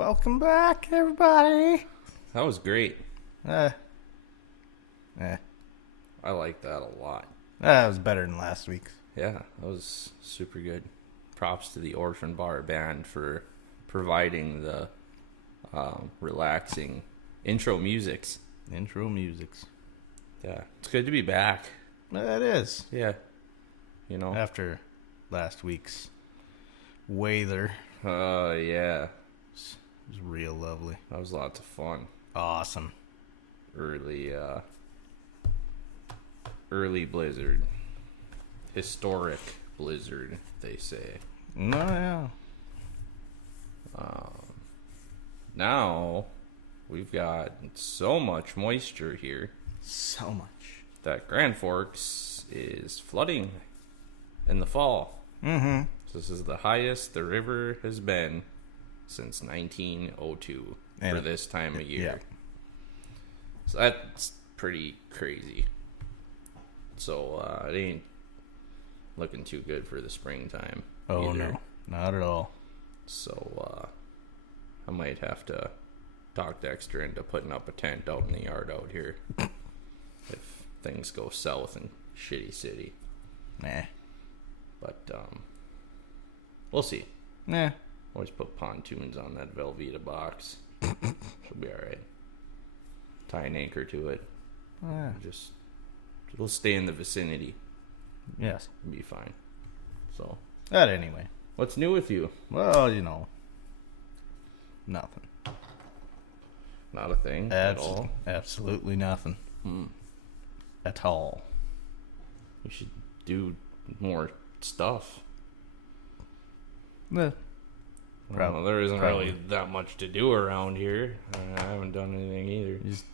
Welcome back, everybody. That was great. Eh. I like that a lot. That was better than last week's. Yeah, that was super good. Props to the Orphan Bar Band for providing the relaxing intro musics. Yeah, it's good to be back. It is. Yeah. You know? After last week's weather. Yeah. It was real lovely. That was lots of fun. Awesome. Early blizzard. Historic blizzard, they say. No, yeah. Now, we've got so much moisture here. So much. That Grand Forks is flooding in the fall. Mm-hmm. So this is the highest the river has been since 1902 for this time of year. Yeah. So that's pretty crazy. So it ain't looking too good for the springtime. Oh, either. no. Not at all. So I might have to talk Dexter into putting up a tent out in the yard out here if things go south in shitty city. Nah. But we'll see. Nah. Always put pontoons on that Velveeta box. She'll be alright. Tie an anchor to it. Yeah. We'll stay in the vicinity. Yes. It'll be fine. So. That anyway. What's new with you? Well, nothing. Not a thing at all. Absolutely nothing. At all. We should do more stuff. Yeah. Well, there isn't really that much to do around here. I haven't done anything either. Just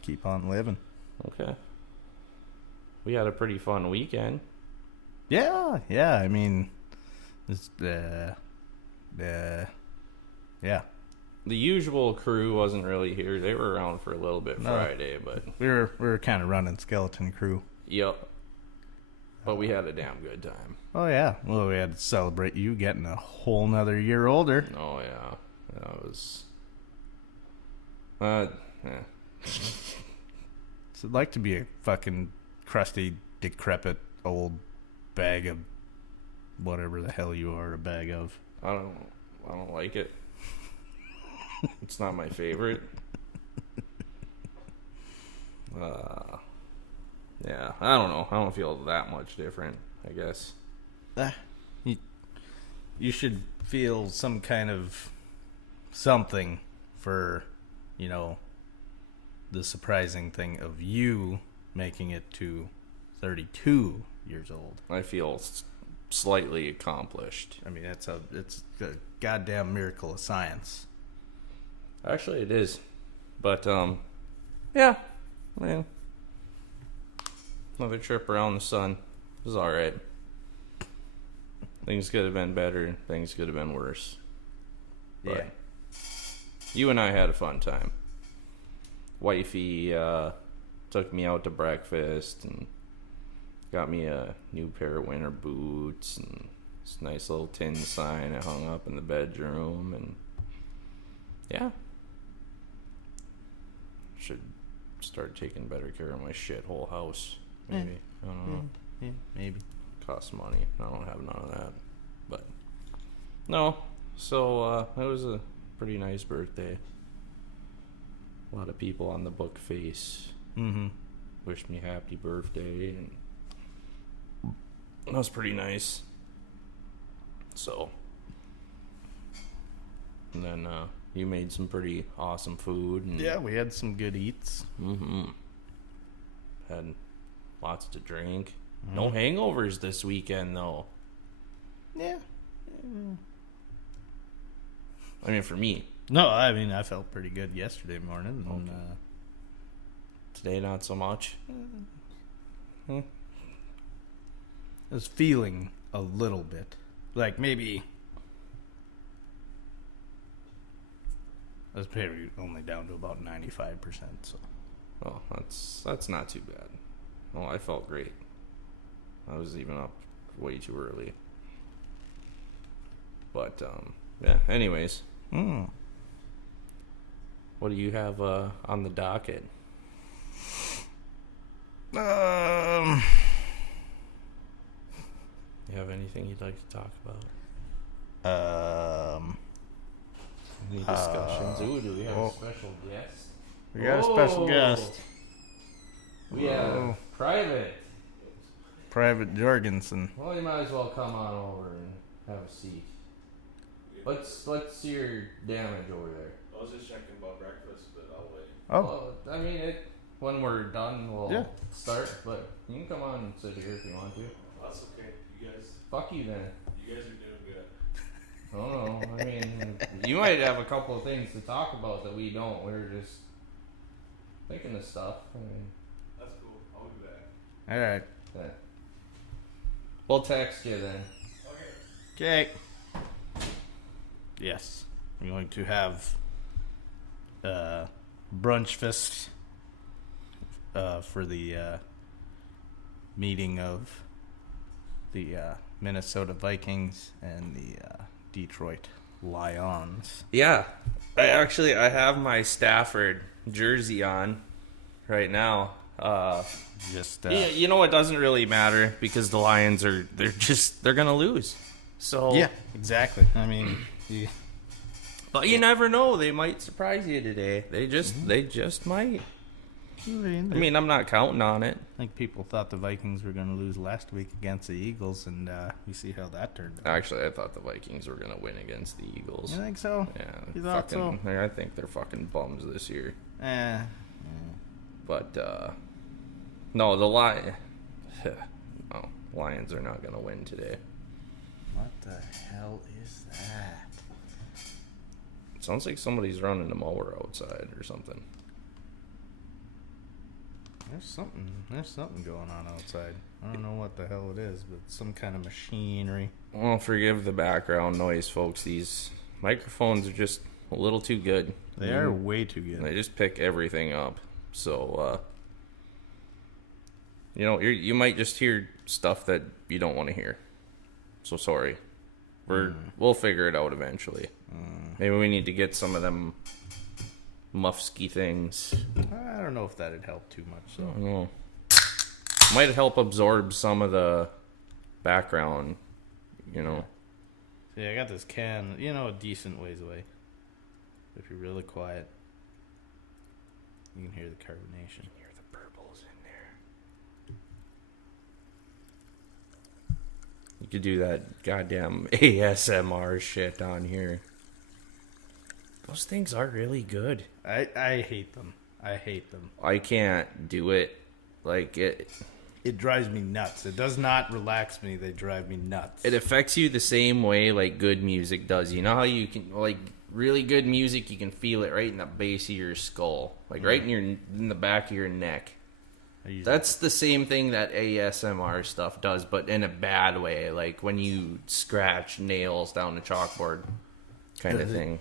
keep on living. Okay. We had a pretty fun weekend. Yeah. I mean, it's yeah. The usual crew wasn't really here. They were around for a little bit Friday, but we were kind of running skeleton crew. Yep. But we had a damn good time. Oh yeah. Well, we had to celebrate you getting a whole nother year older. Oh yeah. That was yeah. So I'd like to be a fucking crusty, decrepit old bag of whatever the hell you are a bag of. I don't like it. It's not my favorite. Yeah, I don't know. I don't feel that much different, I guess. You should feel some kind of something for, the surprising thing of you making it to 32 years old. I feel slightly accomplished. I mean, it's a goddamn miracle of science. Actually, it is. But, yeah. I mean, another trip around the sun was alright. Things could have been better. Things could have been worse. But yeah. You and I had a fun time. Wifey took me out to breakfast and got me a new pair of winter boots and this nice little tin sign I hung up in the bedroom. And yeah. Should start taking better care of my shithole house. Maybe. I don't know. Yeah, maybe. Costs money. I don't have none of that. But no. So it was a pretty nice birthday. A lot of people on the book face wished me happy birthday, and that was pretty nice. So, and then you made some pretty awesome food. And yeah, we had some good eats. Had lots to drink. No hangovers this weekend, though. Yeah. I mean, for me. No, I mean, I felt pretty good yesterday morning. And, okay. Today, not so much. I was feeling a little bit. Like, maybe I was probably only down to about 95%. So, oh, that's not too bad. Oh, I felt great. I was even up way too early. But yeah. Anyways, What do you have on the docket? You have anything you'd like to talk about? Any discussions? Ooh, do we have a special guest? We got a special guest. We have Private Jorgensen. Well, you might as well come on over and have a seat. What's your damage over there? I was just checking about breakfast, but I'll wait. Oh. Well, I mean, when we're done, we'll start, but you can come on and sit here if you want to. That's okay. You guys. Fuck you then. You guys are doing good. I don't know. I mean, you might have a couple of things to talk about that we don't. We're just thinking of stuff. I mean, that's cool. I'll be back. All right. Yeah. We'll text you then. Okay. Yes. I'm going to have brunch fest for the meeting of the Minnesota Vikings and the Detroit Lions. Yeah. I have my Stafford jersey on right now. You know, it doesn't really matter because the Lions they're gonna lose. So yeah, exactly. I mean, but you never know. They might surprise you today. They just might. I mean, I'm not counting on it. I think people thought the Vikings were going to lose last week against the Eagles, and we see how that turned out. Actually, I thought the Vikings were going to win against the Eagles. You think so? Yeah. You thought so? I think they're fucking bums this year. But, no, the Lions are not going to win today. What the hell is that? It sounds like somebody's running a mower outside or something. There's something going on outside. I don't know what the hell it is, but some kind of machinery. Well, forgive the background noise, folks. These microphones are just a little too good. They are way too good. They just pick everything up. So, you might just hear stuff that you don't want to hear. So sorry. We'll figure it out eventually. Maybe we need to get some of them muffsky things. I don't know if that'd help too much. So. I don't know. Might help absorb some of the background, Yeah, I got this can, a decent ways away. If you're really quiet, you can hear the carbonation. You can hear the purples in there. You could do that goddamn ASMR shit on here. Those things are really good. I hate them. I can't do it. Like it drives me nuts. It does not relax me. They drive me nuts. It affects you the same way like good music does. You know how you can really good music, you can feel it right in the base of your skull, right in the back of your neck. That's the same thing that ASMR stuff does, but in a bad way, like when you scratch nails down a chalkboard kind of thing.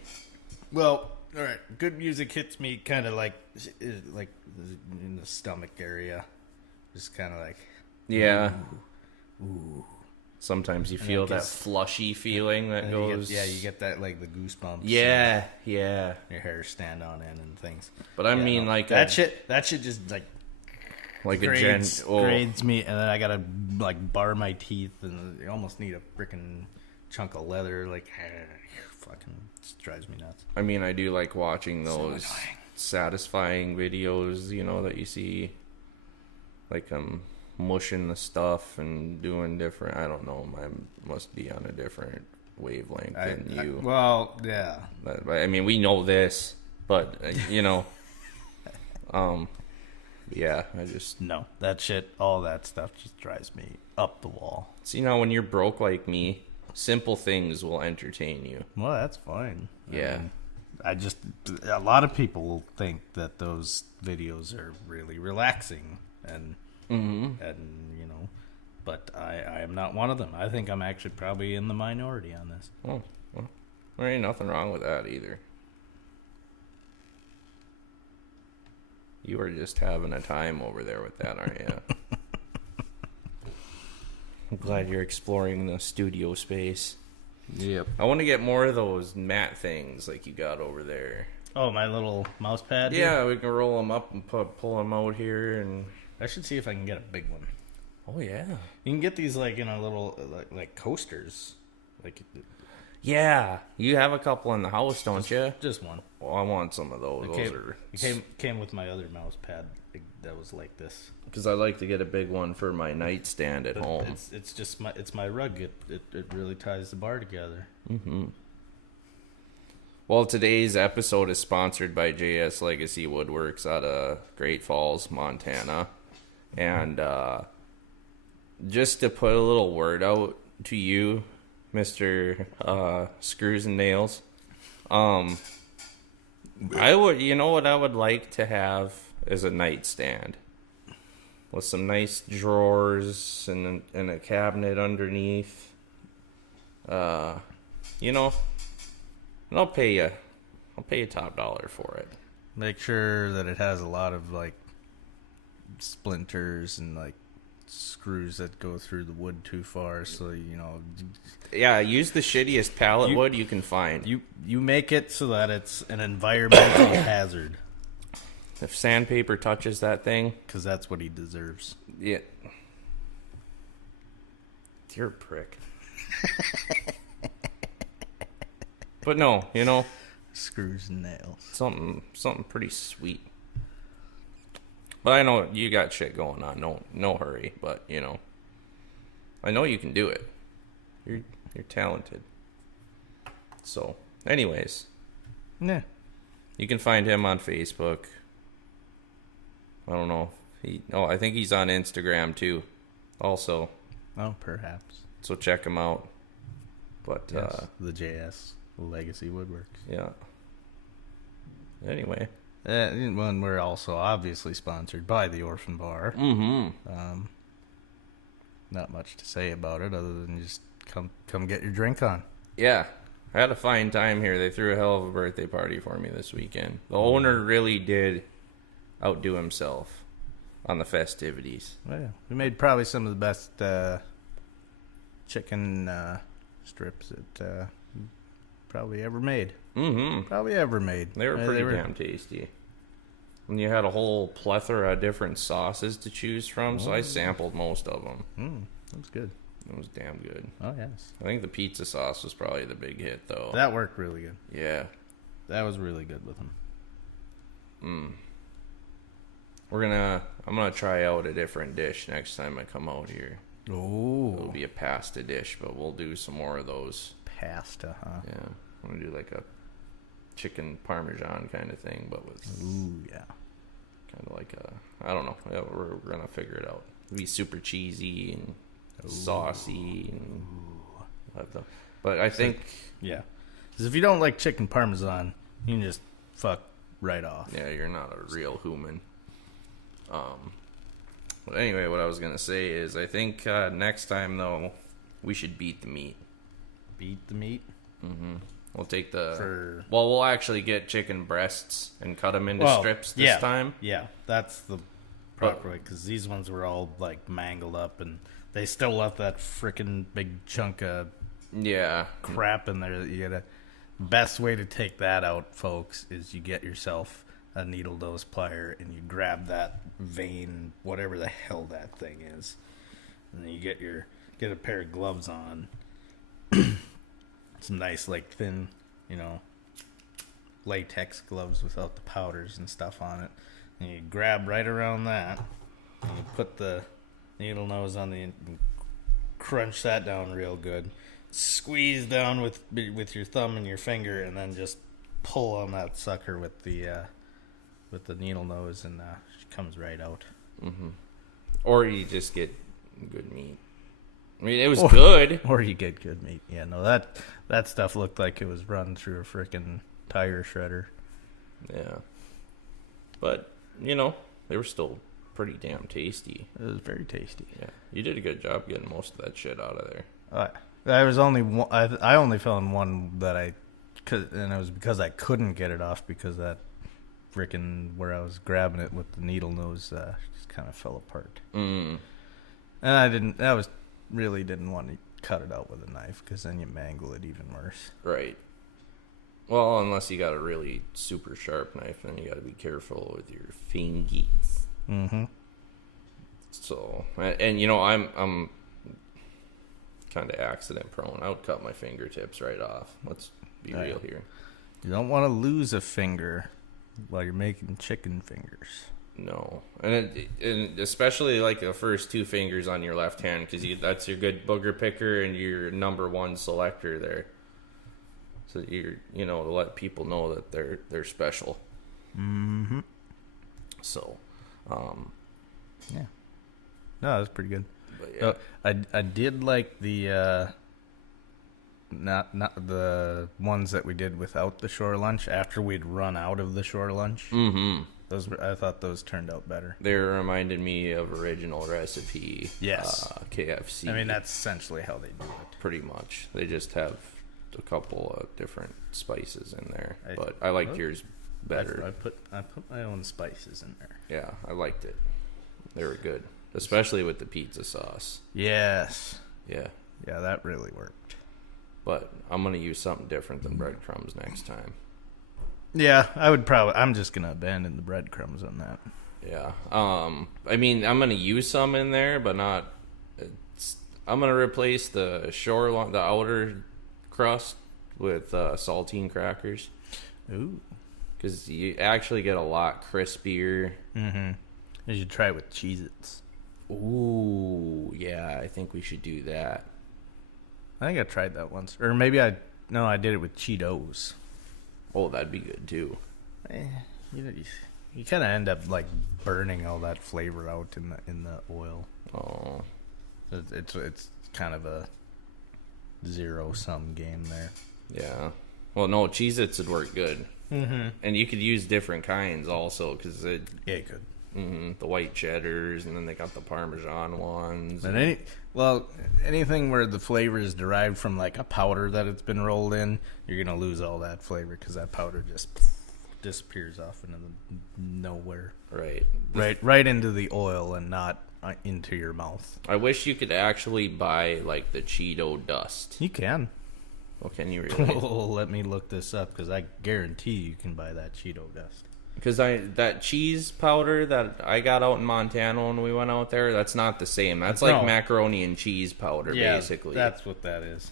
Well, all right. Good music hits me kind of like in the stomach area, just kind of like ooh. Sometimes you feel that flushy feeling that goes. You get that like the goosebumps. Yeah. Your hair stand on end and things. But I mean, like that shit just grades me, and then I gotta bar my teeth, and I almost need a freaking chunk of leather. Fucking just drives me nuts. I mean, I do like watching those satisfying videos, that you see, like mushing the stuff and doing different. I don't know. I must be on a different wavelength than you. Yeah. I mean, we know this, but yeah, I just no that shit. All that stuff just drives me up the wall. See, now when you're broke like me, simple things will entertain you. Well, that's fine. Yeah. A lot of people think that those videos are really relaxing and but I am not one of them. I think I'm actually probably in the minority on this. Oh, well, there ain't nothing wrong with that either. You are just having a time over there with that, aren't you? I'm glad you're exploring the studio space. Yep. I want to get more of those matte things like you got over there. Oh, my little mouse pad? Yeah, we can roll them up and pull them out here. And I should see if I can get a big one. oh, yeah. You can get these, like, in a little, like coasters. Like, Yeah, you have a couple in the house, don't you? just one. Well, I want some of those. It came with my other mouse pad that was like this. Because I like to get a big one for my nightstand at home. It's just my rug. It really ties the bar together. Mm-hmm. Well, today's episode is sponsored by JS Legacy Woodworks out of Great Falls, Montana. And just to put a little word out to you, Mr. Screws and Nails, you know what I would like to have is a nightstand with some nice drawers and a cabinet underneath. You know, and I'll pay you top dollar for it. Make sure that it has a lot of like splinters and like screws that go through the wood too far, so you know. Yeah, use the shittiest pallet wood you can find. You make it so that it's an environmental hazard. If sandpaper touches that thing, because that's what he deserves. Yeah. You're a prick. But no, you know, screws and nails. Something pretty sweet. But I know you got shit going on. No hurry. But you know, I know you can do it. You're talented. So, anyways, yeah, you can find him on Facebook. I don't know. I think he's on Instagram too. Also. Oh, perhaps. So check him out. But yes, the JS Legacy Woodworks. Yeah. Anyway. When we're also obviously sponsored by the Orphan Bar. Mm-hmm. Not much to say about it other than just come get your drink on. Yeah. I had a fine time here. They threw a hell of a birthday party for me this weekend. The owner really did outdo himself on the festivities. Well, yeah. We made probably some of the best chicken strips that probably ever made. Mm-hmm. Probably ever made. They were pretty damn tasty. And you had a whole plethora of different sauces to choose from, so I sampled most of them. That was good. It was damn good. Oh, yes. I think the pizza sauce was probably the big hit, though. That worked really good. Yeah. That was really good with them. I'm gonna try out a different dish next time I come out here. Oh. It'll be a pasta dish, but we'll do some more of those. Pasta, huh? Yeah. I'm gonna do like a chicken parmesan kind of thing, but with yeah. Kind of like I don't know. Yeah, we're gonna figure it out. It'll be super cheesy and saucy and but I think yeah. Because if you don't like chicken parmesan, you can just fuck right off. Yeah, you're not a real human. But anyway, what I was gonna say is I think next time though we should beat the meat. Beat the meat. Mm-hmm. We'll take we'll actually get chicken breasts and cut them into strips this time. Yeah, that's the proper way, because these ones were all like mangled up and they still left that freaking big chunk of crap in there that you gotta. Best way to take that out, folks, is you get yourself a needle nose plier and you grab that vein, whatever the hell that thing is, and then you get a pair of gloves on. Some nice, like, thin, latex gloves without the powders and stuff on it. And you grab right around that, and you put the needle nose on and crunch that down real good. Squeeze down with your thumb and your finger, and then just pull on that sucker with the needle nose, and it comes right out. Mm-hmm. Or you just get good meat. I mean, it was good. Or you get good meat. Yeah, no, that stuff looked like it was run through a freaking tire shredder. Yeah. But, they were still pretty damn tasty. It was very tasty. Yeah. You did a good job getting most of that shit out of there. There was only one, I only found one that and it was because I couldn't get it off because that freaking where I was grabbing it with the needle nose just kind of fell apart. Mm. And I really didn't want to cut it out with a knife because then you mangle it even worse. Right. Well, unless you got a really super sharp knife, then you got to be careful with your fingers. Mm-hmm. So, and you know, I'm kind of accident prone. I would cut my fingertips right off. Let's be real here. You don't want to lose a finger while you're making chicken fingers. No, and especially like the first two fingers on your left hand, because that's your good booger picker and your number one selector there. So to let people know that they're special. Mm-hmm. So, yeah. No, that's pretty good. But yeah. I did like the not the ones that we did without the shore lunch after we'd run out of the shore lunch. Mm-hmm. I thought those turned out better. They reminded me of original recipe. Yes. KFC. I mean, that's essentially how they do it. Pretty much. They just have a couple of different spices in there, but I liked yours better. I put my own spices in there. Yeah, I liked it. They were good, especially with the pizza sauce. Yes. Yeah. Yeah, that really worked. But I'm gonna use something different than breadcrumbs next time. Yeah, I'm just gonna abandon the breadcrumbs on that. Yeah. I mean, I'm gonna use some in there, but not. I'm gonna replace the the outer crust with saltine crackers. Ooh. Because you actually get a lot crispier. Mm-hmm. You should try it with Cheez-Its. Ooh, yeah, I think we should do that. I think I tried that once. Or maybe I did it with Cheetos. Oh, that'd be good too. You kind of end up like burning all that flavor out in the oil. Oh. It's kind of a zero-sum game there. Yeah. Well, no, Cheez-Its would work good. Mm-hmm. And you could use different kinds also, because yeah, you could. Mm-hmm, the white cheddars, and then they got the Parmesan ones. And anything where the flavor is derived from like a powder that it's been rolled in, you're gonna lose all that flavor because that powder just disappears off into nowhere. Right into the oil and not into your mouth. I wish you could actually buy like the Cheeto dust. You can. Well, can you really? Let me look this up because I guarantee you can buy that Cheeto dust. Because that cheese powder that I got out in Montana when we went out there, that's not the same. That's like macaroni and cheese powder, basically. That's what that is.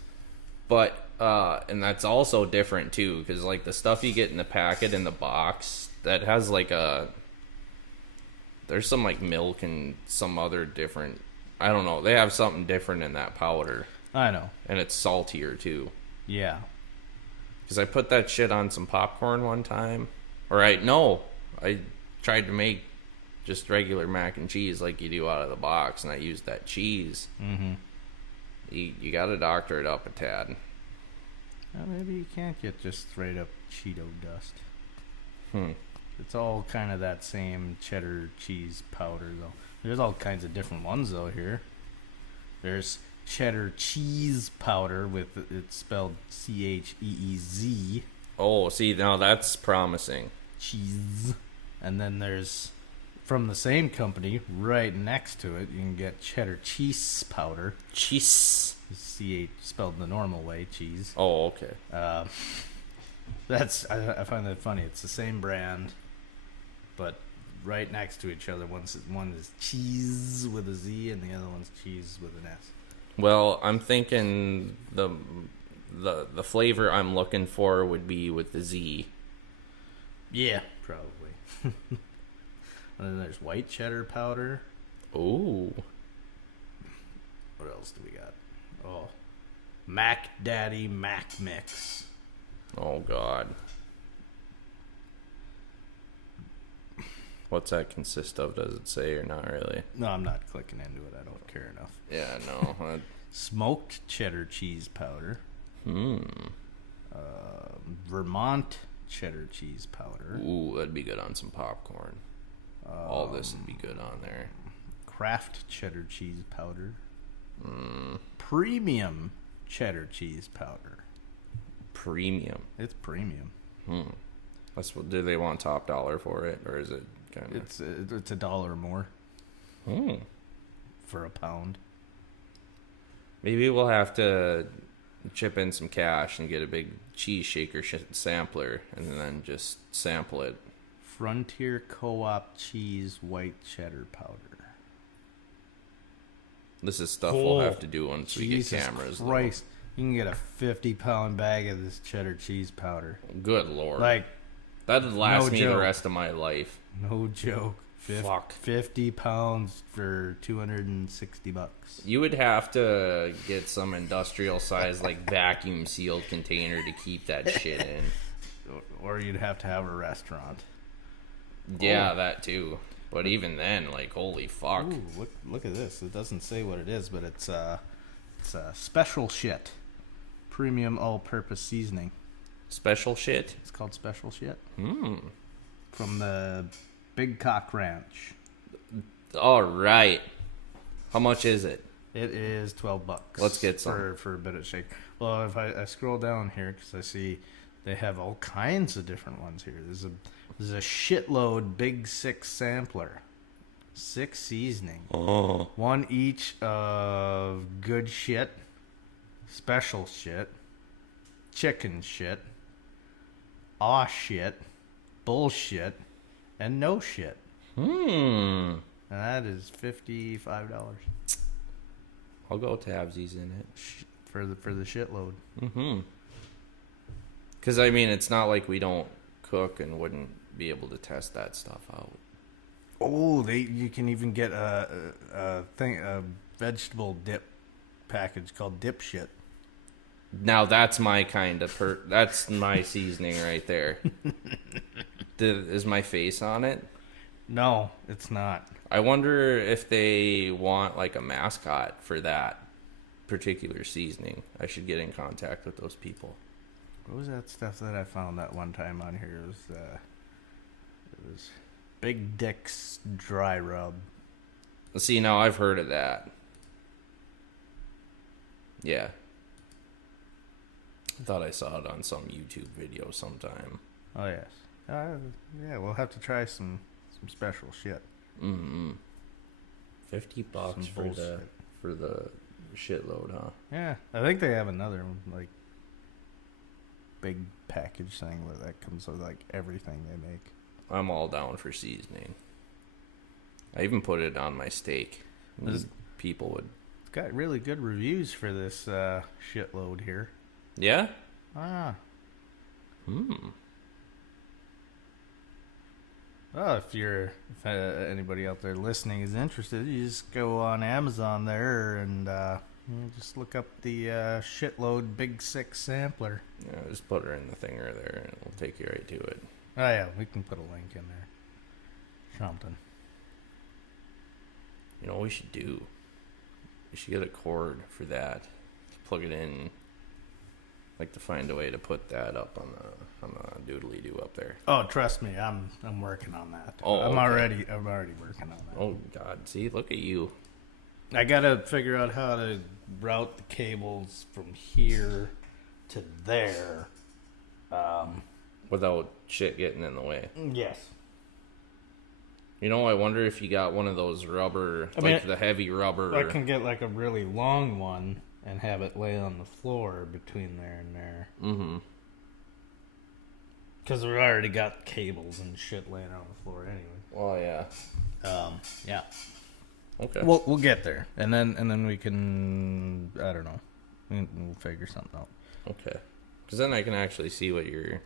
But, and that's also different, too, because, like, the stuff you get in the packet, in the box, that has, like, there's some, like, milk and some other different, I don't know. They have something different in that powder. I know. And it's saltier, too. Yeah. Because I put that shit on some popcorn one time. I tried to make just regular mac and cheese like you do out of the box, and I used that cheese. Mm-hmm. You got to doctor it up a tad. Well, maybe you can't get just straight up Cheeto dust. It's all kind of that same cheddar cheese powder, though. There's all kinds of different ones, though, here. There's cheddar cheese powder it's spelled Cheez. Oh, see, now that's promising. Cheese. And then there's, from the same company, right next to it, you can get cheddar cheese powder. Cheese. CH spelled the normal way, cheese. Oh, okay. I find that funny. It's the same brand, but right next to each other. One is cheese with a Z, and the other one's cheese with an S. Well, I'm thinking the flavor I'm looking for would be with the Z. Yeah, probably. And then there's white cheddar powder. Ooh. What else do we got? Oh, Mac Daddy Mac Mix. Oh, God. What's that consist of? Does it say or not really? No, I'm not clicking into it. I don't care enough. Yeah, no. Smoked cheddar cheese powder. Vermont cheddar cheese powder. Ooh, that'd be good on some popcorn. All this would be good on there. Kraft cheddar cheese powder. Premium cheddar cheese powder. Premium. It's premium. That's what. Do they want top dollar for it, or is it kind of? It's $1 more. For a pound. Maybe we'll have to chip in some cash and get a big cheese shaker sampler, and then just sample it. Frontier Co-op cheese white cheddar powder. This is stuff we'll have to do once we get cameras. Christ. You can get a 50-pound bag of this cheddar cheese powder. Good Lord. Like, that'd last me the rest of my life. No joke. Fuck. 50 pounds for $260. You would have to get some industrial size, like vacuum sealed container to keep that shit in. Or you'd have to have a restaurant. Yeah, that too. But even then, like, holy fuck. Ooh, look at this. It doesn't say what it is, but it's special shit. Premium all-purpose seasoning. Special shit? It's called special shit. From the Big Cock Ranch. All right. How much is it? It is $12. Let's get some. For a bit of shake. Well, if I scroll down here, because I see they have all kinds of different ones here. There's a shitload Big 6 sampler. 6 seasoning. Oh. 1 each of good shit, special shit, chicken shit, aw shit, bullshit, and no shit. And that is $55. I'll go tabsies in it. For the shitload. Because, I mean, it's not like we don't cook and wouldn't be able to test that stuff out. Oh, you can even get a vegetable dip package called dip shit. Now that's my kind of that's my seasoning right there. Is my face on it? No, it's not. I wonder if they want like a mascot for that particular seasoning. I should get in contact with those people. What was that stuff that I found that one time on here? It was Big Dick's Dry Rub. See, now I've heard of that. Yeah. I thought I saw it on some YouTube video sometime. Oh, yes. Yeah, we'll have to try some special shit. $50 for the shitload, huh? Yeah, I think they have another like big package thing that comes with like everything they make. I'm all down for seasoning. I even put it on my steak. People would. It's got really good reviews for this shitload here. Yeah? Well, if anybody out there listening is interested, you just go on Amazon there and just look up the shitload Big 6 sampler. Yeah, just put her in the thinger there and it'll take you right to it. Oh, yeah, we can put a link in there. Something. You know what we should do? We should get a cord for that. Plug it in. Like to find a way to put that up on the doodly doo up there. Oh, trust me, I'm working on that. Oh, I'm okay. already working on that. Oh God, see, look at you. I gotta figure out how to route the cables from here to there. Without shit getting in the way. Yes. You know, I wonder if you got one of those rubber, the heavy rubber. I can get like a really long one and have it lay on the floor between there and there. Mm-hmm. Because we already got cables and shit laying on the floor anyway. Oh yeah. Yeah. Okay. We'll get there, and then we can, I don't know, we'll figure something out. Okay. Because then I can actually see what you're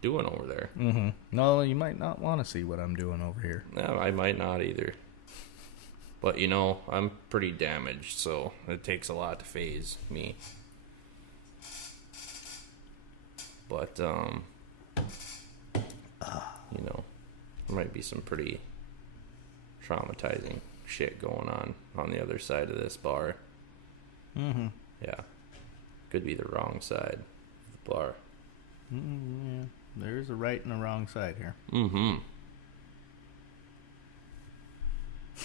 doing over there. Mm-hmm. No, you might not want to see what I'm doing over here. No, I might not either. But, you know, I'm pretty damaged, so it takes a lot to phase me. But, you know, there might be some pretty traumatizing shit going on the other side of this bar. Mm-hmm. Yeah. Could be the wrong side of the bar. Yeah. There's a right and a wrong side here. Mm-hmm.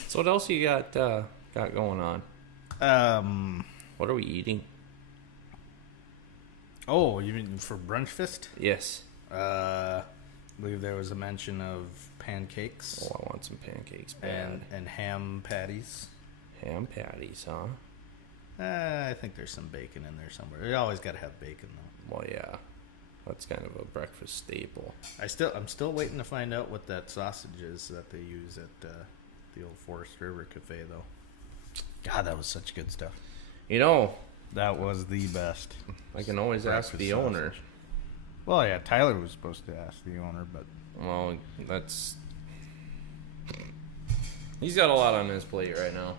So what else you got going on? What are we eating? Oh, you mean for brunch fest? Yes. I believe there was a mention of pancakes. Oh, I want some pancakes bad. And ham patties. Ham patties, huh? I think there's some bacon in there somewhere. You always got to have bacon, though. Well, yeah. That's kind of a breakfast staple. I'm still waiting to find out what that sausage is that they use at the old Forest River Cafe, though. God, that was such good stuff. You know, that was the best. I can always ask the owner. Well, yeah, Tyler was supposed to ask the owner, but... Well, that's... He's got a lot on his plate right now.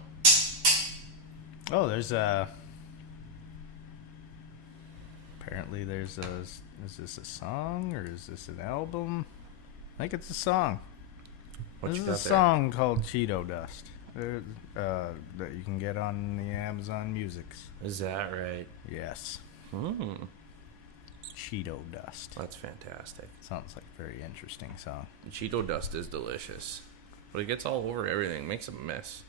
Oh, there's a... Apparently there's a... Is this a song, or is this an album? I think it's a song. This is a song called Cheeto Dust. That you can get on the Amazon Musics. Is that right? Yes. Cheeto Dust. That's fantastic. Sounds like a very interesting song. Cheeto Dust is delicious. But it gets all over everything. Makes a mess.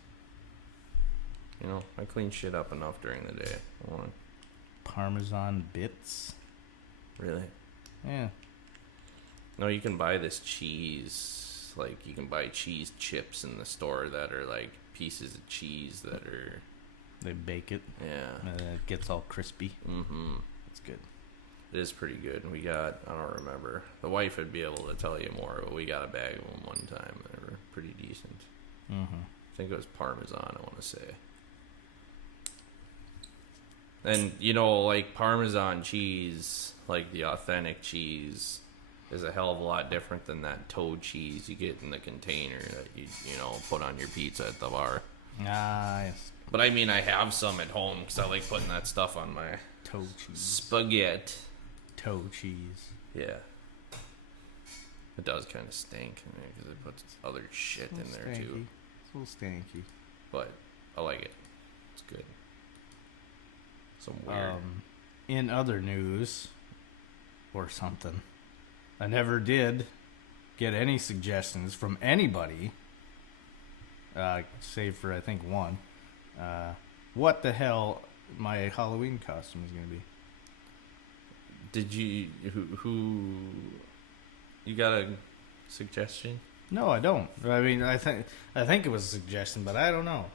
You know, I clean shit up enough during the day. Parmesan bits. Really? Yeah. No, you can buy this cheese. Like, you can buy cheese chips in the store that are like pieces of cheese that are... They bake it. Yeah. And it gets all crispy. Mm-hmm. It's good. It is pretty good. We got, I don't remember. The wife would be able to tell you more, but we got a bag of them one time. They were pretty decent. Mm-hmm. I think it was Parmesan, I want to say. And, you know, like Parmesan cheese, like the authentic cheese, is a hell of a lot different than that toe cheese you get in the container that you know, put on your pizza at the bar. Ah, yes. But I mean, I have some at home because I like putting that stuff on my toe cheese. Spaghetti. Toe cheese. Yeah. It does kind of stink because it puts other shit in there stanky. too. It's a little stanky. But I like it. It's good. Some weird. In other news, or something, I never did get any suggestions from anybody, save for I think one, what the hell my Halloween costume is going to be. Did you who you got a suggestion? No, I don't. I mean, I think it was a suggestion, but I don't know.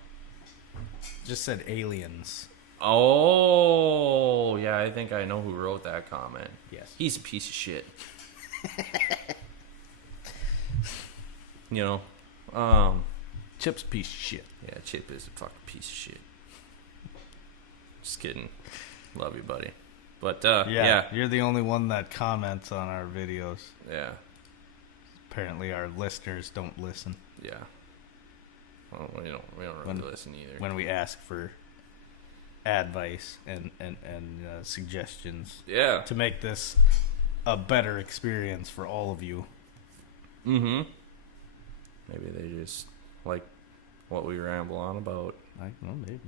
Just said aliens. Oh, yeah, I think I know who wrote that comment. Yes. He's a piece of shit. You know? Chip's a piece of shit. Yeah, Chip is a fucking piece of shit. Just kidding. Love you, buddy. But, yeah. You're the only one that comments on our videos. Yeah. Apparently our listeners don't listen. Yeah. Well, we don't really listen either. When we ask for advice and suggestions, yeah, to make this a better experience for all of you. Mm-hmm. Maybe they just like what we ramble on about.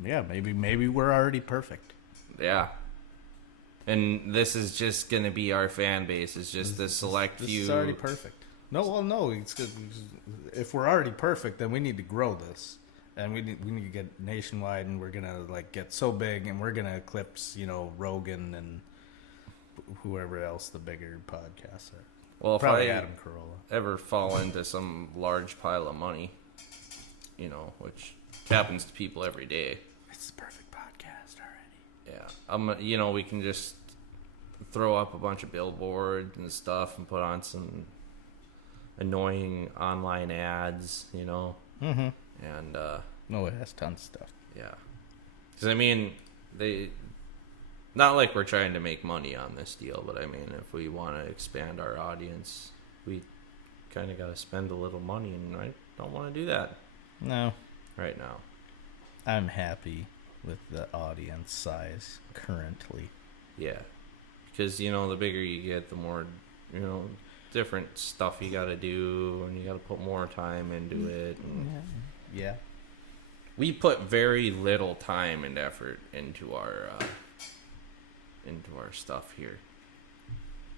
Maybe we're already perfect. Yeah. And this is just going to be our fan base. It's just the select few. This is already perfect. No. If we're already perfect, then we need to grow this, and we need to get nationwide, and we're gonna like get so big, and we're gonna eclipse, Rogan and whoever else the bigger podcasts are. Well, probably if I Adam Carolla ever fall into some large pile of money, which happens to people every day. It's the perfect podcast already. Yeah, we can just throw up a bunch of billboards and stuff and put on some annoying online ads, Mm-hmm. And it has tons of stuff. Yeah, because they not like we're trying to make money on this deal, but if we want to expand our audience, we kind of got to spend a little money, and I don't want to do that. No, right now. I'm happy with the audience size currently. Yeah, because the bigger you get, the more different stuff you got to do, and you got to put more time into it. Yeah. We put very little time and effort into our stuff here.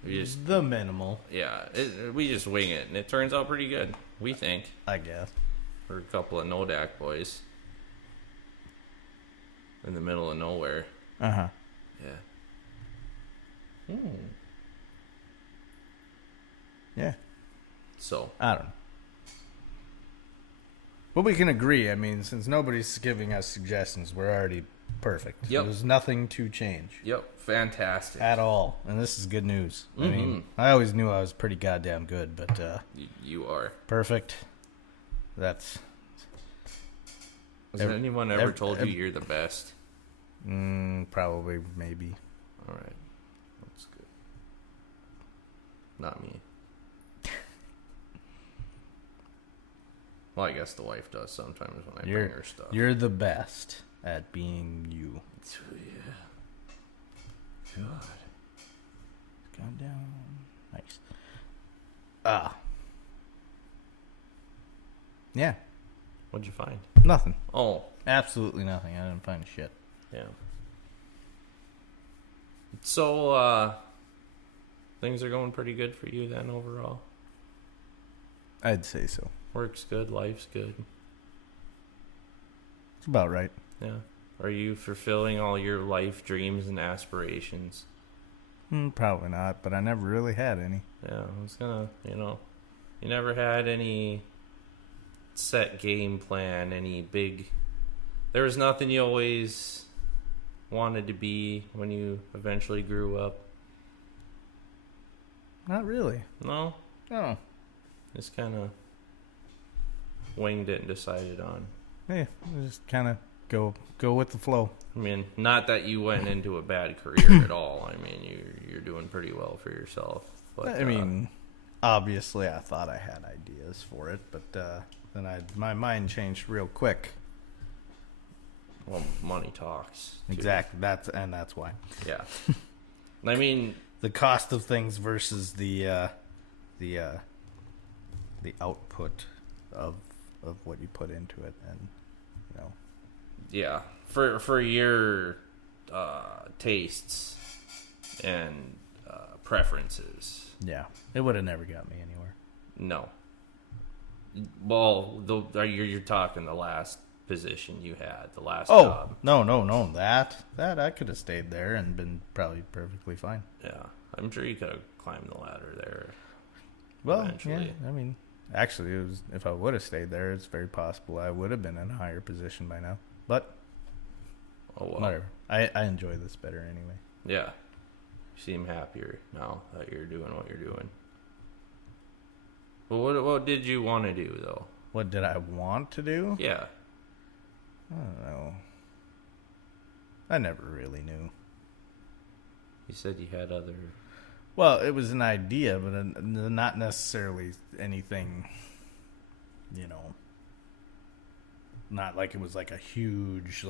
We just the minimal. Yeah, we just wing it, and it turns out pretty good. We think. I guess. For a couple of Nodak boys in the middle of nowhere. Uh-huh. Yeah. Yeah. So I don't know. But we can agree. Since nobody's giving us suggestions, we're already Perfect. Yep. There's nothing to change. Yep. Fantastic. At all. And this is good news. I mean, I always knew I was pretty goddamn good, but you are. Perfect. That's... Has anyone ever told you you're the best? Probably, maybe. All right. That's good. Not me. Well, I guess the wife does sometimes when I bring her stuff. You're the best at being you. Yeah. God. It's gone down. Nice. Yeah. What'd you find? Nothing. Oh. Absolutely nothing. I didn't find shit. Yeah. So, things are going pretty good for you then overall? I'd say so. Work's good, life's good. It's about right. Yeah. Are you fulfilling all your life dreams and aspirations? Probably not, but I never really had any. Yeah, I was gonna, you never had any set game plan, any big... There was nothing you always wanted to be when you eventually grew up? Not really. No? No. Just kind of winged it and decided on. Hey, just kind of go with the flow. I mean, not that you went into a bad career at all. I mean, you're doing pretty well for yourself. But I mean, obviously I thought I had ideas for it, but then my mind changed real quick. Well, money talks. Too. Exactly. That's why. Yeah. I mean, the cost of things versus the output of what you put into it, and yeah, for your tastes and preferences. Yeah, it would have never got me anywhere. No. Well, you're talking the last position you had, the last job. No. That I could have stayed there and been probably perfectly fine. Yeah, I'm sure you could have climbed the ladder there. Well, eventually. Yeah, I mean, actually, if I would have stayed there, it's very possible I would have been in a higher position by now. But oh well, whatever. I enjoy this better anyway. Yeah, you seem happier now that you're doing what you're doing. Well, what did you want to do though? What did I want to do? Yeah. I don't know. I never really knew. You said you had other... Well, it was an idea, but not necessarily anything, not like it was like a huge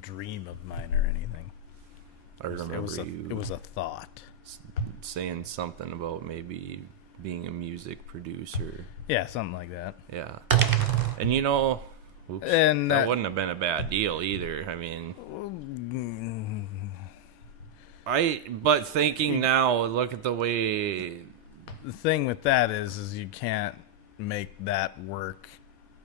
dream of mine or anything. I remember it was a thought. Saying something about maybe being a music producer. Yeah, something like that. Yeah. And oops, and that wouldn't have been a bad deal either. I mean, but thinking now, look at the way. The thing with that is you can't make that work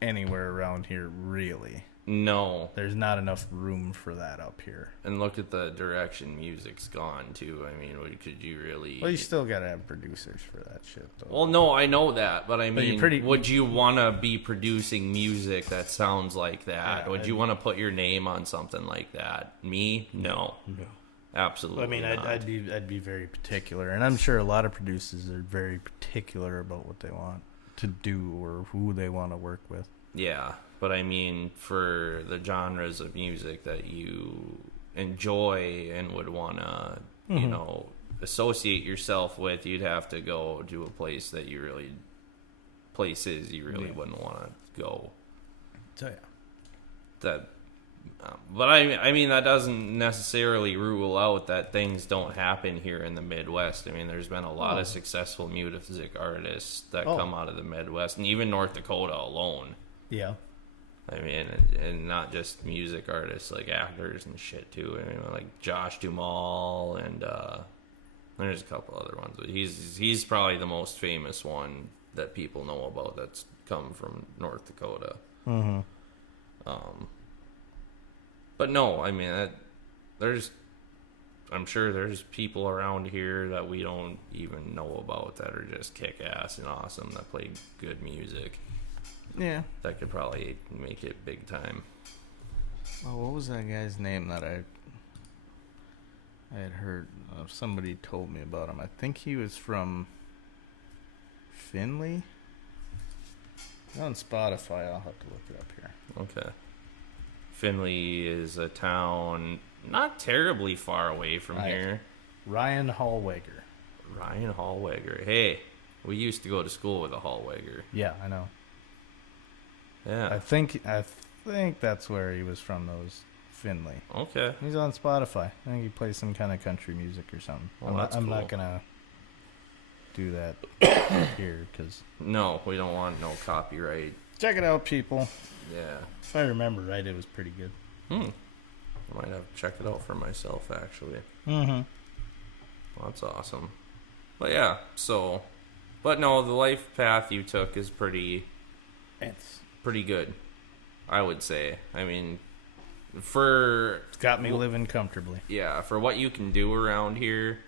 anywhere around here, really. No. There's not enough room for that up here. And look at the direction music's gone to. I mean, could you really... Well, you still gotta have producers for that shit, though. Well, no, I know that, but I mean, would you want to be producing music that sounds like that? Yeah, would you want to put your name on something like that? Me? No. Absolutely. I mean, not. I'd be very particular, and I'm sure a lot of producers are very particular about what they want to do or who they want to work with. Yeah, but I mean, for the genres of music that you enjoy and would want to, associate yourself with, you'd have to go to a place that places you really wouldn't want to go. So yeah, that. But I mean, that doesn't necessarily rule out that things don't happen here in the Midwest. I mean, there's been a lot of successful music artists that come out of the Midwest, and even North Dakota alone. Yeah. I mean, and not just music artists, like actors and shit too. I mean, like Josh Duhamel, and there's a couple other ones. But he's probably the most famous one that people know about that's come from North Dakota. Mm-hmm. But no, I mean, I'm sure there's people around here that we don't even know about that are just kick ass and awesome, that play good music. Yeah. That could probably make it big time. Oh, what was that guy's name that I had heard? Somebody told me about him. I think he was from Findlay. On Spotify, I'll have to look it up here. Okay. Findlay is a town not terribly far away from here. Ryan Hallweger. Ryan Hallweger. Hey, we used to go to school with a Hallweger. Yeah, I know. Yeah. I think that's where he was from, those Findlay. Okay. He's on Spotify. I think he plays some kind of country music or something. Well, I'm not going to do that here because... No, we don't want no copyright. Check it out, people. Yeah. If I remember right, it was pretty good. I might have to check it out for myself, actually. Mm-hmm. Well, that's awesome. But yeah, so... But no, the life path you took is pretty good, I would say. I mean, it's got me living comfortably. Yeah, for what you can do around here,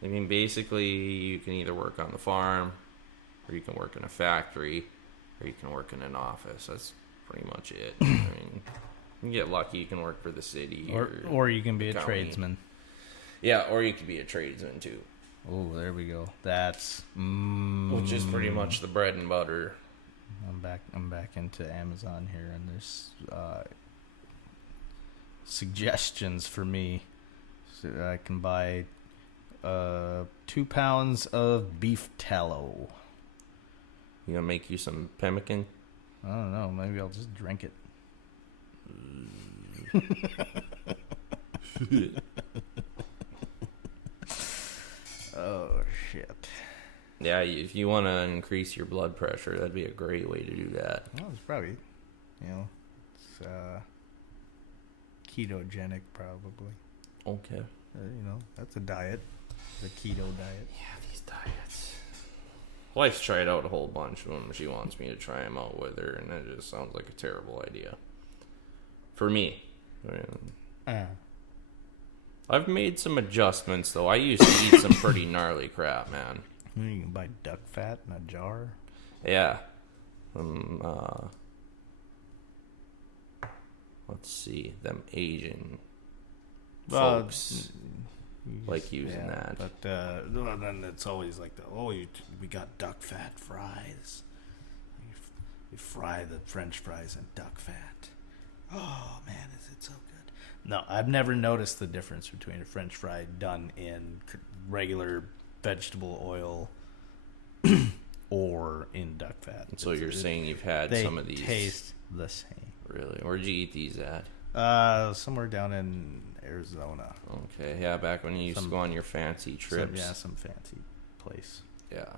I mean, basically, you can either work on the farm, or you can work in a factory, or you can work in an office. That's pretty much it. I mean, you get lucky, you can work for the city. Or you can be a tradesman. Yeah, or you can be a tradesman, too. Oh, there we go. That's... which is pretty much the bread and butter. I'm back into Amazon here, and there's suggestions for me. So I can buy 2 pounds of beef tallow. You gonna make you some pemmican? I don't know. Maybe I'll just drink it. Oh, shit. Yeah, if you want to increase your blood pressure, that'd be a great way to do that. Well, it's probably, it's ketogenic, probably. Okay. That's a diet. The keto diet. Yeah, these diets. Wife's tried out a whole bunch of them. She wants me to try them out with her, and it just sounds like a terrible idea. For me. I've made some adjustments, though. I used to eat some pretty gnarly crap, man. You can buy duck fat in a jar. Yeah. Let's see. Them Asian folks like using that. But then it's always like, we got duck fat fries. We fry the French fries in duck fat. Oh, man, is it so good. No, I've never noticed the difference between a French fry done in regular vegetable oil or in duck fat. So you're saying you've had some of these... They taste the same. Really? Where'd you eat these at? Somewhere down in Arizona. Okay, yeah, back when you used to go on your fancy trips. Some fancy place. Yeah.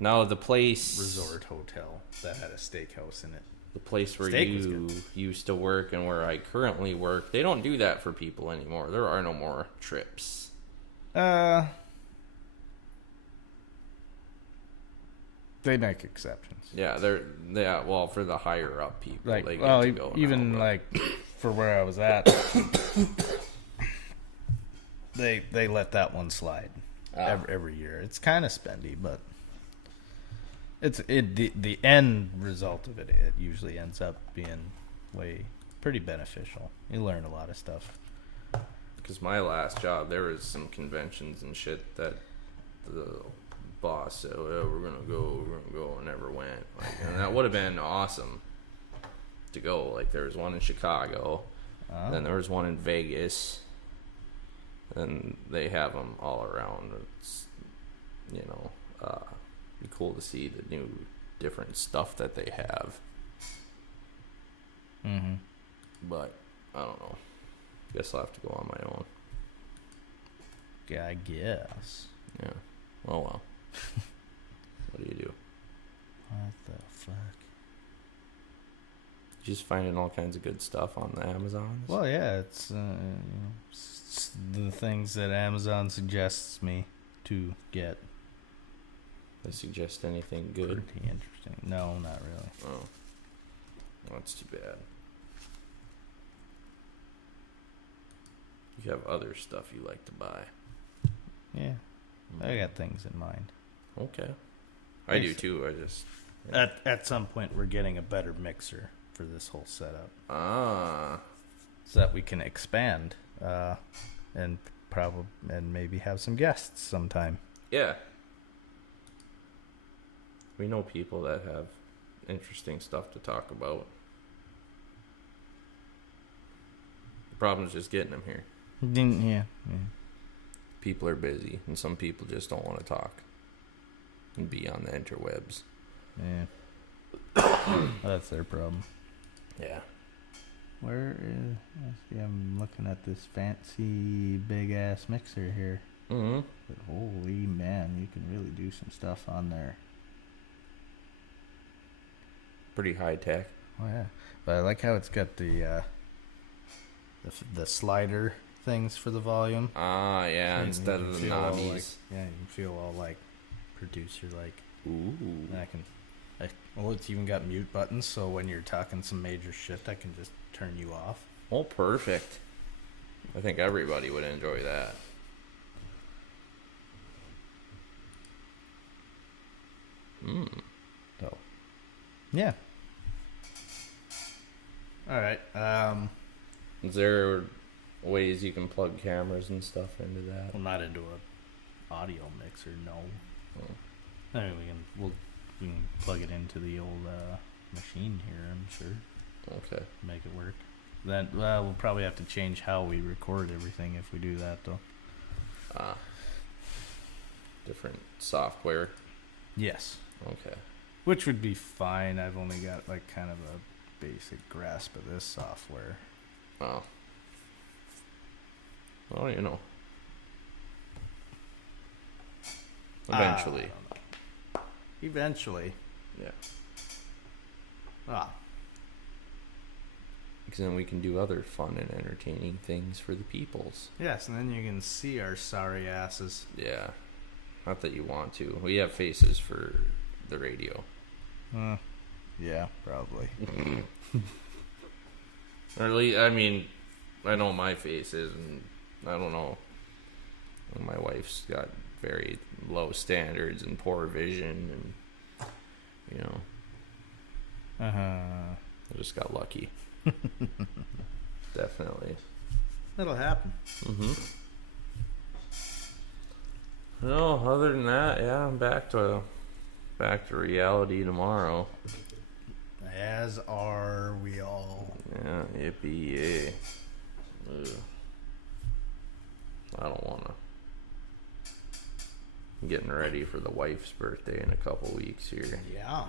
Now the place... Resort hotel that had a steakhouse in it. The place where you used to work and where I currently work, they don't do that for people anymore. There are no more trips. They make exceptions. Yeah, well, for the higher up people, like, they get to go even now, like for where I was at, they let that one slide every year. It's kind of spendy, but the end result of it usually ends up being pretty beneficial. You learn a lot of stuff. Because my last job, there was some conventions and shit that the boss said, we're gonna go, and never went. And that would have been awesome to go. Like, there was one in Chicago, then there was one in Vegas, and they have them all around. It's, be cool to see the new different stuff that they have. Mm-hmm. But I don't know. Guess I'll have to go on my own. Yeah, I guess. Yeah. Oh well. What do you do? What the fuck? Just finding all kinds of good stuff on the Amazon. Well, yeah, it's the things that Amazon suggests me to get. They suggest anything good? Pretty interesting. No, not really. Oh, well, that's too bad. You have other stuff you like to buy. Yeah, I got things in mind. Okay. I do too. I just... At some point, we're getting a better mixer for this whole setup. Ah. So that we can expand and maybe have some guests sometime. Yeah. We know people that have interesting stuff to talk about. The problem is just getting them here. Yeah. People are busy, and some people just don't want to talk and be on the interwebs. Yeah. That's their problem. Yeah. Where is... See, I'm looking at this fancy big-ass mixer here. Mm-hmm. But holy man, you can really do some stuff on there. Pretty high tech. Oh, yeah. But I like how it's got the slider things for the volume. Ah, yeah, So instead of the knobbies. You can feel all, like, producer-like. Ooh. And it's even got mute buttons, so when you're talking some major shit, I can just turn you off. Oh, perfect. I think everybody would enjoy that. So, yeah. All right. Is there ways you can plug cameras and stuff into that? Well, not into a audio mixer, no. Oh. I mean, we can plug it into the old machine here, I'm sure. Okay. Make it work. Then we'll probably have to change how we record everything if we do that, though. Different software. Yes. Okay. Which would be fine. I've only got like kind of a basic grasp of this software. Oh. Well, you know. Eventually. Eventually. Yeah. Ah. Because then we can do other fun and entertaining things for the peoples. Yes, and then you can see our sorry asses. Yeah. Not that you want to. We have faces for the radio. Yeah, probably. Or at least, I mean, I know my face is, and I don't know. My wife's got very low standards and poor vision, and, you know. I just got lucky. Definitely. That'll happen. No, other than that, yeah, I'm back to reality tomorrow. As are we all. Yeah, yippee yay. Ugh. I don't wanna. I'm getting ready for the wife's birthday in a couple weeks here. Yeah.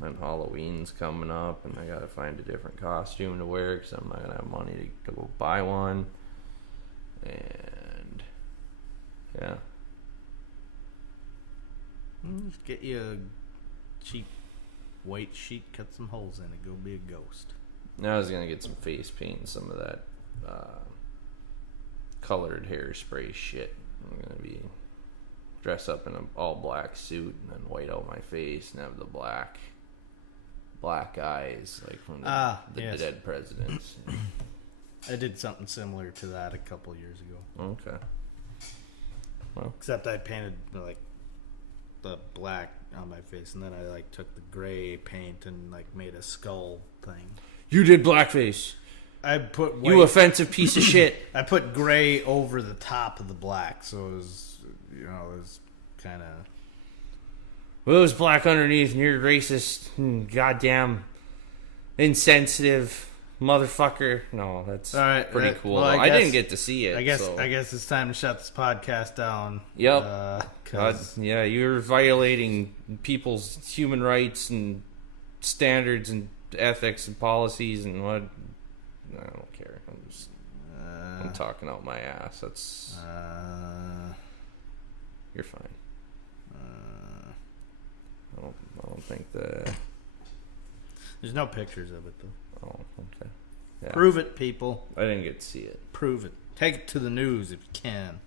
And Halloween's coming up, and I gotta find a different costume to wear because I'm not gonna have money to go buy one. And yeah. Just get you a cheap white sheet, cut some holes in it, go be a ghost. Now I was gonna get some face paint and some of that colored hairspray shit. I'm gonna be dress up in an all black suit and then white out my face and have the black eyes like from the yes. dead presidents. I did something similar to that a couple years ago. Okay. Well, except I painted like the black on my face, and then I like took the gray paint and like made a skull thing. You did blackface. I put white, you offensive piece of shit. I put gray over the top of the black, so it was, it was kind of. Well, it was black underneath, and you're racist, goddamn insensitive motherfucker. No, that's all right, pretty cool. Well, I didn't get to see it. I guess it's time to shut this podcast down. Yep. Yeah, you're violating people's human rights and standards and ethics and policies and what. I don't care. I'm talking out my ass. That's. You're fine. I don't think that. There's no pictures of it though. Oh, okay. Yeah. Prove it, people. I didn't get to see it. Prove it. Take it to the news if you can.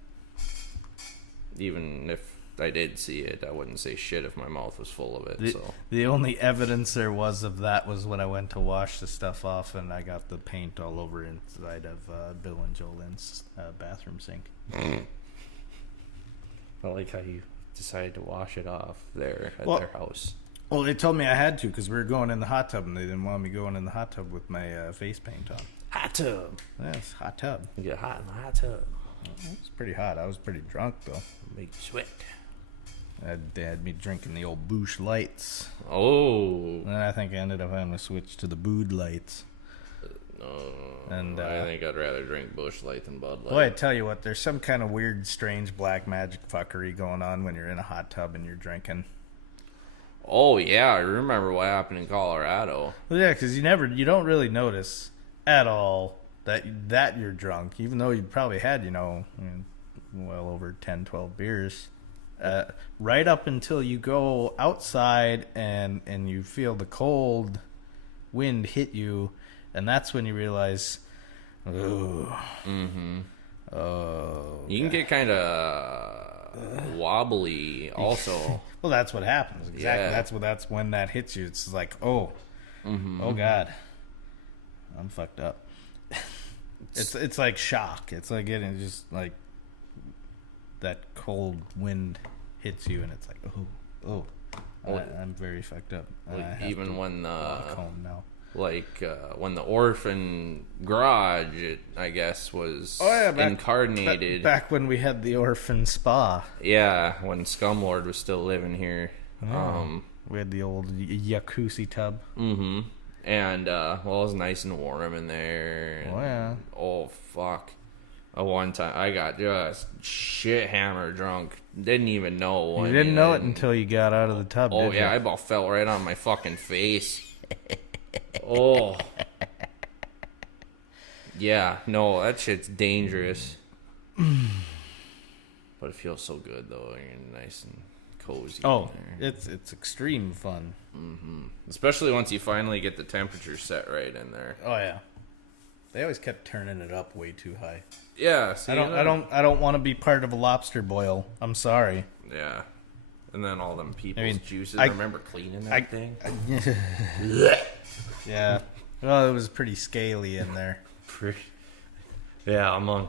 Even if I did see it, I wouldn't say shit if my mouth was full of it. The only evidence there was of that was when I went to wash the stuff off and I got the paint all over inside of Bill and Jolene's bathroom sink. I like how you decided to wash it off there at their house. Well, they told me I had to because we were going in the hot tub, and they didn't want me going in the hot tub with my face paint on. Hot tub. Yes, hot tub. You get hot in the hot tub. It's pretty hot. I was pretty drunk, though. Make you sweat. They had me drinking the old Busch Lights. Oh. And I think I ended up having to switch to the Bud Lights. No. And I think I'd rather drink Busch Light than Bud Light. Boy, I tell you what, there's some kind of weird, strange black magic fuckery going on when you're in a hot tub and you're drinking. Oh, yeah. I remember what happened in Colorado. Well, yeah, because you don't really notice at all that you're drunk, even though you probably had, well over 10, 12 beers. Right up until you go outside and you feel the cold wind hit you, and that's when you realize, oh, you can get kind of wobbly also. Well, that's what happens. Exactly. Yeah. That's when that hits you. It's like, oh God, I'm fucked up. It's like shock. It's like getting just like that cold wind hits you, and it's like, I'm very fucked up. Like even when walk home now. When the orphan garage, I guess, was incarnated. Back when we had the orphan spa. Yeah, when Scumlord was still living here. We had the old jacuzzi tub. Mm-hmm. And, it was nice and warm in there. And, oh, yeah. Oh, fuck. One time, I got just shit hammered drunk. Didn't even know. You didn't know it until you got out of the tub, Oh, did yeah, you? I about fell right on my fucking face. Oh. Yeah, no, that shit's dangerous. But it feels so good, though. You're nice and cozy. Oh, it's extreme fun. Mm-hmm. Especially once you finally get the temperature set right in there. Oh, yeah. They always kept turning it up way too high. Yeah, see, I don't want to be part of a lobster boil. I'm sorry. Yeah. And then all them people's juices. Remember cleaning that thing? Yeah. Well, it was pretty scaly in there. Yeah,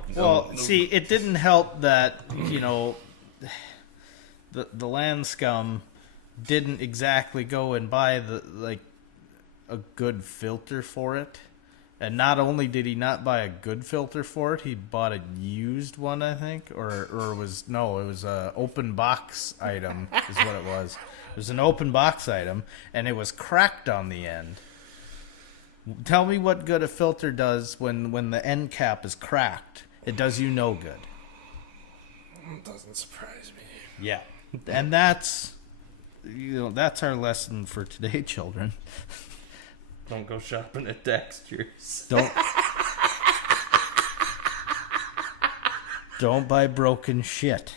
see, it didn't help that, the land scum didn't exactly go and buy a good filter for it. And not only did he not buy a good filter for it, he bought a used one, I think, it was a open box item is what it was. It was an open box item, and it was cracked on the end. Tell me what good a filter does when the end cap is cracked. It does you no good. It doesn't surprise me. Yeah, and that's our lesson for today, children. Don't go shopping at Dexter's. Don't buy broken shit.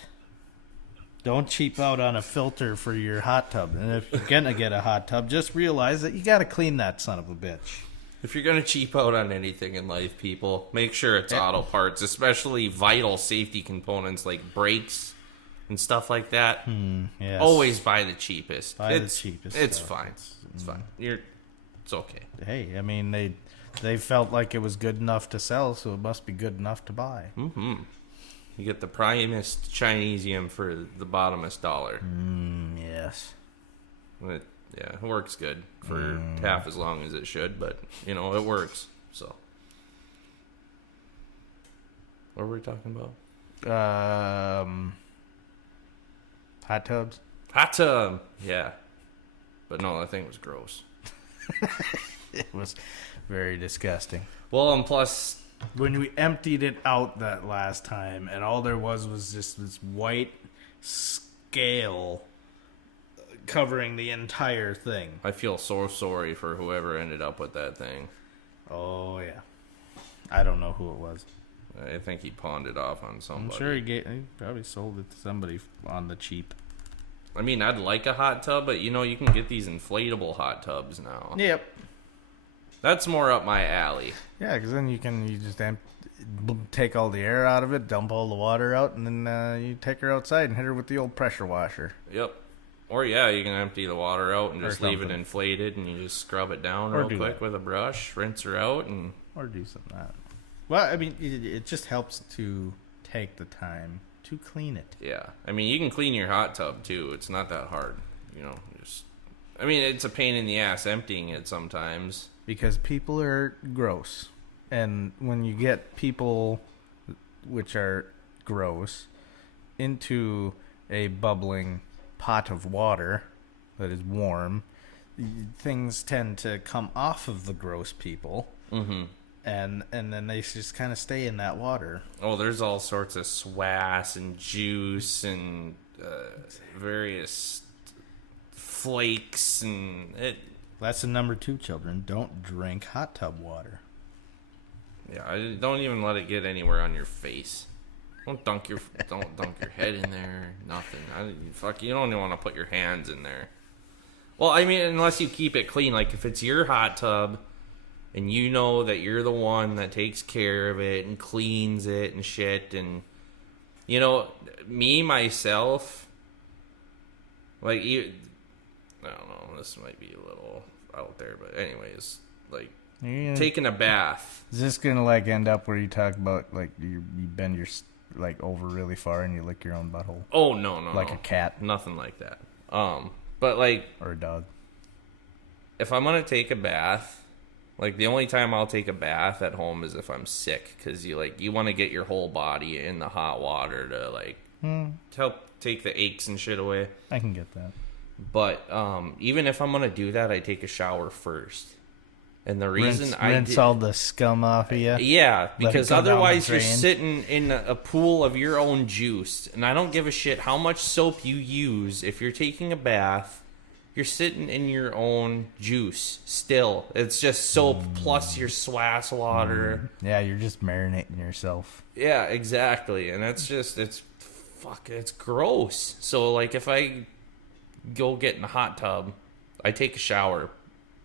Don't cheap out on a filter for your hot tub. And if you're gonna get a hot tub, just realize that you gotta clean that son of a bitch. If you're gonna cheap out on anything in life, people, make sure it's auto parts, especially vital safety components like brakes and stuff like that. Yes. Always buy the cheapest. The cheapest. It's stuff. fine. It's fine. It's okay. Hey, I mean, they felt like it was good enough to sell, so it must be good enough to buy. Mm-hmm. You get the primest Chinesium for the bottomest dollar. Yes. It works good for half as long as it should, but, it works, so. What were we talking about? Hot tubs? Hot tub! Yeah. But no, that thing was gross. It was very disgusting. Well, and plus, when we emptied it out that last time, and all there was just this white scale covering the entire thing. I feel so sorry for whoever ended up with that thing. Oh, yeah. I don't know who it was. I think he pawned it off on somebody. I'm sure he probably sold it to somebody on the cheap. I mean, I'd like a hot tub, but you can get these inflatable hot tubs now. Yep. That's more up my alley. Yeah, because then you just take all the air out of it, dump all the water out, and then you take her outside and hit her with the old pressure washer. Yep. Or, you can empty the water out and just leave it inflated, and you just scrub it down real quick with a brush, rinse her out, and... Or do something like that. Well, I mean, it just helps to take the time to clean it. Yeah. I mean, you can clean your hot tub, too. It's not that hard. I mean, it's a pain in the ass emptying it sometimes. Because people are gross. And when you get people which are gross into a bubbling pot of water that is warm, things tend to come off of the gross people. Mm-hmm. And then they just kind of stay in that water. Oh, there's all sorts of swass and juice and various flakes and it. Lesson number 2, children: don't drink hot tub water. Yeah, don't even let it get anywhere on your face. Don't dunk your head in there. Nothing. You don't even want to put your hands in there. Well, I mean, unless you keep it clean. Like if it's your hot tub. And you know that you're the one that takes care of it and cleans it and shit. And, me, myself, like, I don't know, this might be a little out there. But anyways, like, taking a bath. Is this going to, like, end up where you talk about, like, you bend your, like, over really far and you lick your own butthole? Oh, no. Like a cat? Nothing like that. But, like... Or a dog. If I'm going to take a bath... Like, the only time I'll take a bath at home is if I'm sick. Because you want to get your whole body in the hot water to, help take the aches and shit away. I can get that. But even if I'm going to do that, I take a shower first. And the reason rinse all the scum off of you? Yeah, because otherwise you're sitting in a pool of your own juice. And I don't give a shit how much soap you use. If you're taking a bath... You're sitting in your own juice still. It's just soap plus your swass water. Yeah, you're just marinating yourself. Yeah, exactly. And it's gross. So, like, if I go get in the hot tub, I take a shower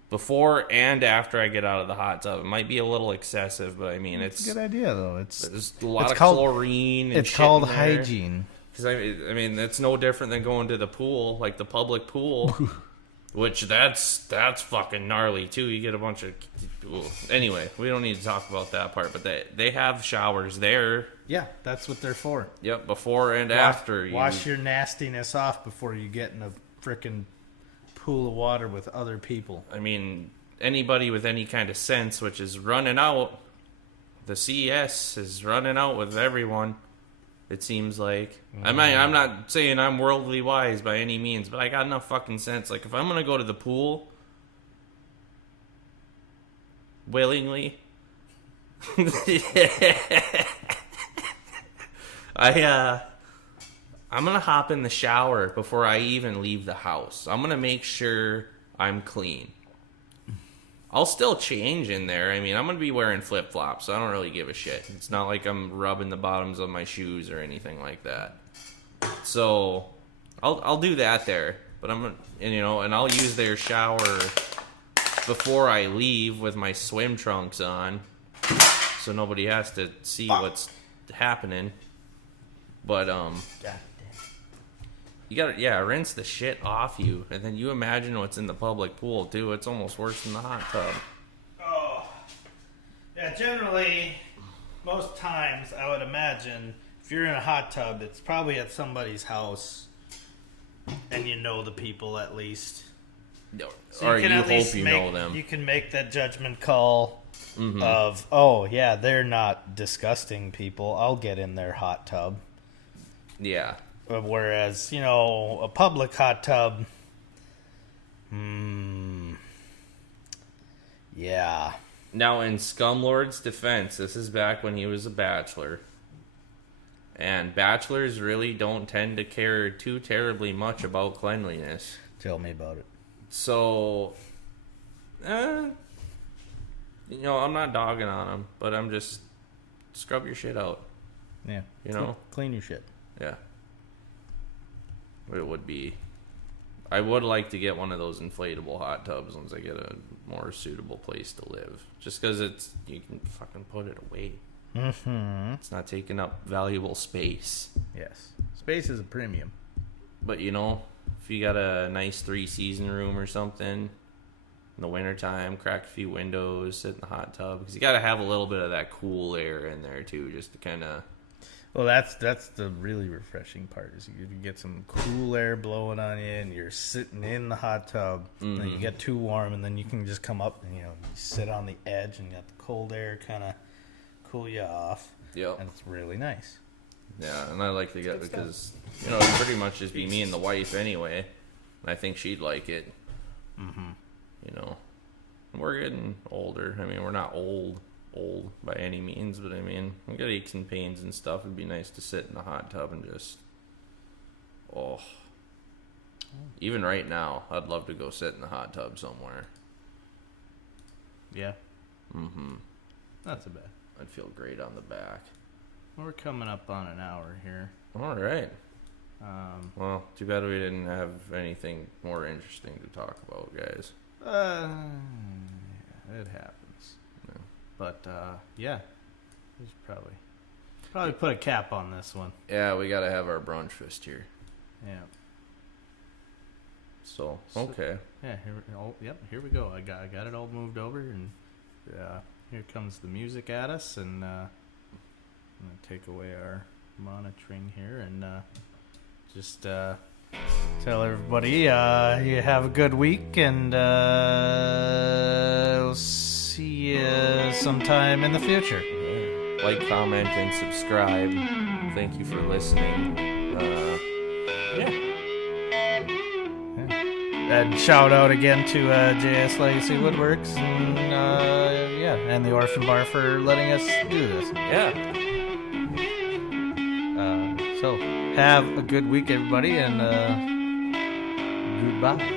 before and after I get out of the hot tub. It might be a little excessive, but I mean, it's a good idea, though. There's a lot of chlorine and it's called hygiene. Because, I mean, it's no different than going to the pool, like the public pool, which that's fucking gnarly, too. You get a bunch of... Anyway, we don't need to talk about that part, but they have showers there. Yeah, that's what they're for. Yep, before and after. Wash your nastiness off before you get in a frickin' pool of water with other people. I mean, anybody with any kind of sense, which is running out, the CES is running out with everyone. It seems like. I mean, I'm not saying I'm worldly wise by any means, but I got enough fucking sense. Like, if I'm going to go to the pool, willingly, I'm going to hop in the shower before I even leave the house. I'm going to make sure I'm clean. I'll still change in there. I mean, I'm going to be wearing flip-flops, so I don't really give a shit. It's not like I'm rubbing the bottoms of my shoes or anything like that. So, I'll do that there. But and I'll use their shower before I leave with my swim trunks on, so nobody has to see what's happening. But, you gotta, rinse the shit off you, and then you imagine what's in the public pool, too. It's almost worse than the hot tub. Oh. Yeah, generally, most times, I would imagine, if you're in a hot tub, it's probably at somebody's house, and you know the people at least. No, so or you hope you know them. You can make that judgment call of, oh, yeah, they're not disgusting people. I'll get in their hot tub. Yeah. Whereas, a public hot tub, yeah. Now, in Scumlord's defense, this is back when he was a bachelor. And bachelors really don't tend to care too terribly much about cleanliness. Tell me about it. So, I'm not dogging on him, but I'm just, scrub your shit out. Yeah. Clean your shit. Yeah. It would be... I would like to get one of those inflatable hot tubs once I get a more suitable place to live. Just because you can fucking put it away. Mm-hmm. It's not taking up valuable space. Yes. Space is a premium. But, if you got a nice 3-season room or something, in the wintertime, crack a few windows, sit in the hot tub. Because you got to have a little bit of that cool air in there, too, just to kind of... Well, that's the really refreshing part is you get some cool air blowing on you, and you're sitting in the hot tub. And then you get too warm, and then you can just come up and you sit on the edge, and you got the cold air kind of cool you off. Yep. And it's really nice. Yeah, and I like to get because it'd pretty much just be me and the wife anyway, and I think she'd like it. We're getting older. I mean, we're not old by any means, but I mean, we got aches and pains and stuff. It'd be nice to sit in the hot tub and just, even right now, I'd love to go sit in the hot tub somewhere. Yeah. Not so bad. I'd feel great on the back. We're coming up on an hour here. All right. Well, too bad we didn't have anything more interesting to talk about, guys. It happens. Yeah. But yeah, we should probably put a cap on this one. Yeah, we got to have our brunch fist here. Yeah. So okay. Yeah. Here we go. I got it all moved over, and here comes the music at us, and I'm gonna take away our monitoring here, and just tell everybody you have a good week, and we'll see you sometime in the future. Like, comment, and subscribe. Thank you for listening. And shout out again to JS Legacy Woodworks and the Orphan Bar for letting us do this. Yeah. So have a good week, everybody, and goodbye.